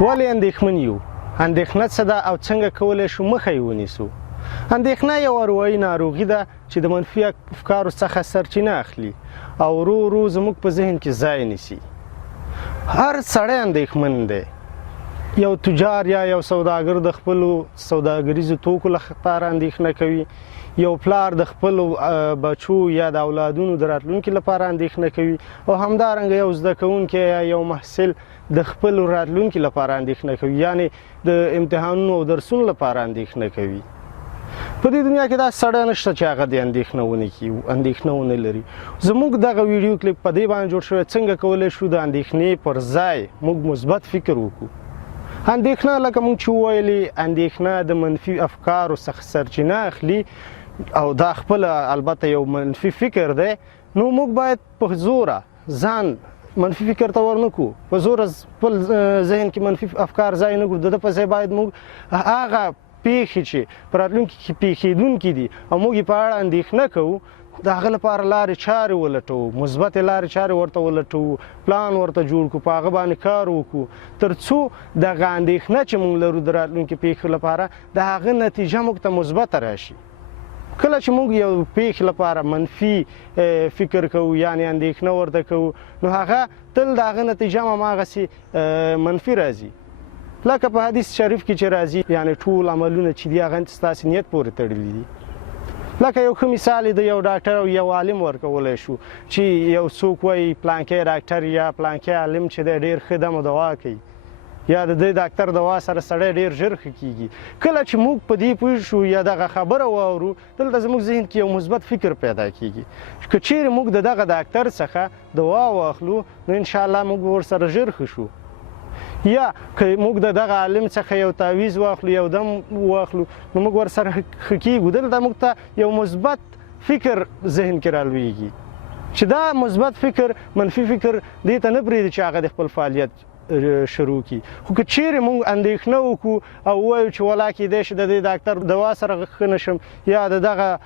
ولې اندېښمن یو؟ اندېښنه څه ده او څنګه کولی شو مخه یې ونیسو؟ اندېښنه یوه اروایي ناروغي ده چې د منفي افکارو څخه سرچینه اخلي او ورو ورو زموږ په ذهن کې ځای نیسي. هر سړی اندېښمن دی. یو تجار یا یو سوداګر د خپلو سوداګریزو توکو لپاره اندېښنه کوي، یو پلار د خپلو بچو یا د اولادونو د راتلونکي لپاره اندېښنه کوي، او همدارنګه یو زده کوونکی یا یو محصل د خپلو راتلونکي لپاره اندېښنه کوي، یعنې د امتحانونو او درسونو لپاره اندېښنه کوي. په دې دنیا کې داسې سړی نشته چې هغه د اندېښنه ونه لري. زموږ دغه ویډیو کلیپ په دې باندې جوړ شوی څنګه کولی شو د اندېښنې پر ځای موږ مثبت فکر وکړو. اندېښنه لکه موږ چې وویلې، اندېښنه د منفي افکارو څخه سرچینه اخلي او دا خپله البته یو منفي فکر دی. نو موږ باید په زوره ځان منفي فکر ته ورنکړو، په زوره خپل ذهن کې منفي افکار ځای نه کړو. د ده په ځای باید موږ هغه پیښې چې په راتلونکي کې پیښېدونکي دي او موږ یې په اړه اندېښنه کوو، د هغه لپاره لارې چارې ولټوو، مثبتې لارې چارې ورته ولټوو، پلان ورته جوړ کړو، په هغه باندې کار وکړو، تر څو دغه اندېښنه چې موږ لرو د راتلونکي پیښو لپاره، د هغه نتیجه موږ ته مثبته راشي. کله چې موږ یو پیښې لپاره منفي فکر کوو، یعنې اندېښنه ورته کوو، نو هغه تل د هغه نتیجه هم هماغسې منفي راځي. لکه په حدیث شریف کې چې راځي، یعنې ټول عملونه چې دي هغه ستاسې نیت پورې تړلي دي. لکه یو ښه مثال د یو ډاکټر او یو عالم ورکولی شو، چې یو څوک وایي پلانکی ډاکټر یا پلانکی عالم چې دی ډېر ښه دم او دوا کوي، یا د دې ډاکټر دوا سره سړی ډېر ژر ښه کېږي. کله چې موږ په دې پوه شو یا دغه خبره واورو، دلته زموږ ذهن کې یو مثبت فکر پیدا کېږي. که چیرې موږ د دغه ډاکټر څخه دوا واخلو، نو انشاءالله موږ ورسره ژر ښه شو. یا که موږ د دغه عالم څخه یو تعویض واخلو، یو دم واخلو، نو موږ ورسره ښه کېږو. دلته موږ ته یو مثبت فکر ذهن کې رالویږي، چې دا مثبت فکر منفي فکر دې ته نه پرېږدي چې هغه د خپل فعالیت شروع کړي. خو که چیرې موږ اندېښنه وکړو او ووایو چې ولا کېدی شي د دې ډاکټر دوا سره ښه نه شم، یا د دغه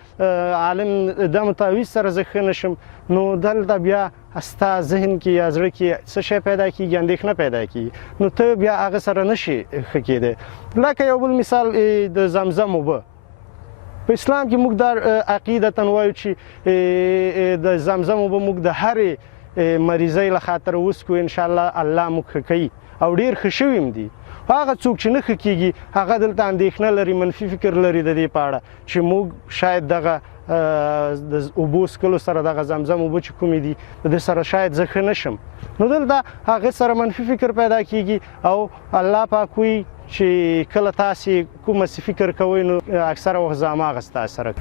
عالم دم تعویض سره زه ښه نه شم، نو دلته بیا ستا ذهن کې یا زړه کې څه شی پیدا کېږي؟ اندېښنه پیدا کېږي. نو ته بیا هغه سره نشي ښه کېدی. لکه یو بل مثال د زمزم اوبه. په اسلام کې موږ دا عقیدتاً وایو چې د زمزم اوبه موږ د هرې مریضۍ له خاطره وڅښو، انشاءالله الله موږ ښه کوي او ډېر ښه شوي هم دي. هغه څوک چې نه ښه کېږي، هغه دلته اندېښنه لري، منفي فکر لري د دې په اړه چې موږ شاید دغه د اوبو څښلو سره دغه زمزم اوبه چې کومې دي، د دې سره شاید زه ښه نه شم. نو دلته هغه سره منفي فکر پیدا کېږي او الله پاک وایي چې کله تاسې کومه فکر کوئ، نو اکثره وخت زه هماغه ستاسې سره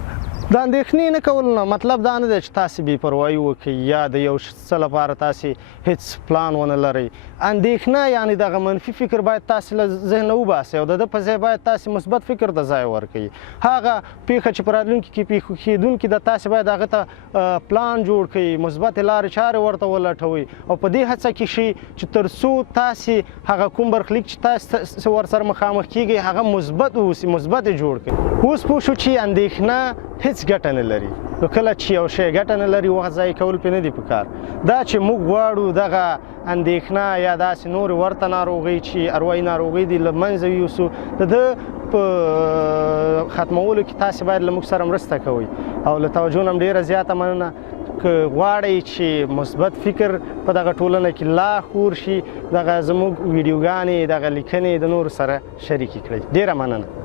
د اندېښنې نه کولو نه مطلب دا نه دی چې تاسې بې پروایي وکړئ یا د یو څه لپاره تاسې هیڅ پلان ونه لرئ. اندېښنه یعنې دغه منفي فکر باید تاسې له ذهنه وباسئ او د ده په ځای باید تاسې مثبت فکر ته ځای ورکړئ. هغه پیښه چې په راتلونکي کې کېدونکې ده، تاسې باید هغه ته پلان جوړ کړئ، مثبتې لارې چارې ورته ولټوئ او په دې هڅه کې شئ چې تر څو تاسې هغه کوم برخلیک چې تاسې ورسره مخامخ کېږئ هغه مثبت واوسي، مثبت یې جوړ کړئ. اوس پوه شو چې اندېښنه هیڅ ګټه نه لري. نو کله چې یو شی ګټه نه لري، وخت ضایع کول پرې نه دي پکار. دا چې موږ غواړو دغه اندېښنه یا داسې نورې ورته ناروغۍ چې اروایي ناروغۍ دي له منځه یوسو، د ده په ختمولو کې تاسې باید له موږ سره مرسته کوئ او له توجه نه هم ډېره زیاته مننه. که غواړئ چې مثبت فکر په دغه ټولنه کې لا خور شي، دغه زموږ ویډیوګانې، دغه لیکنې د نورو سره شریکې کړئ. ډېره مننه.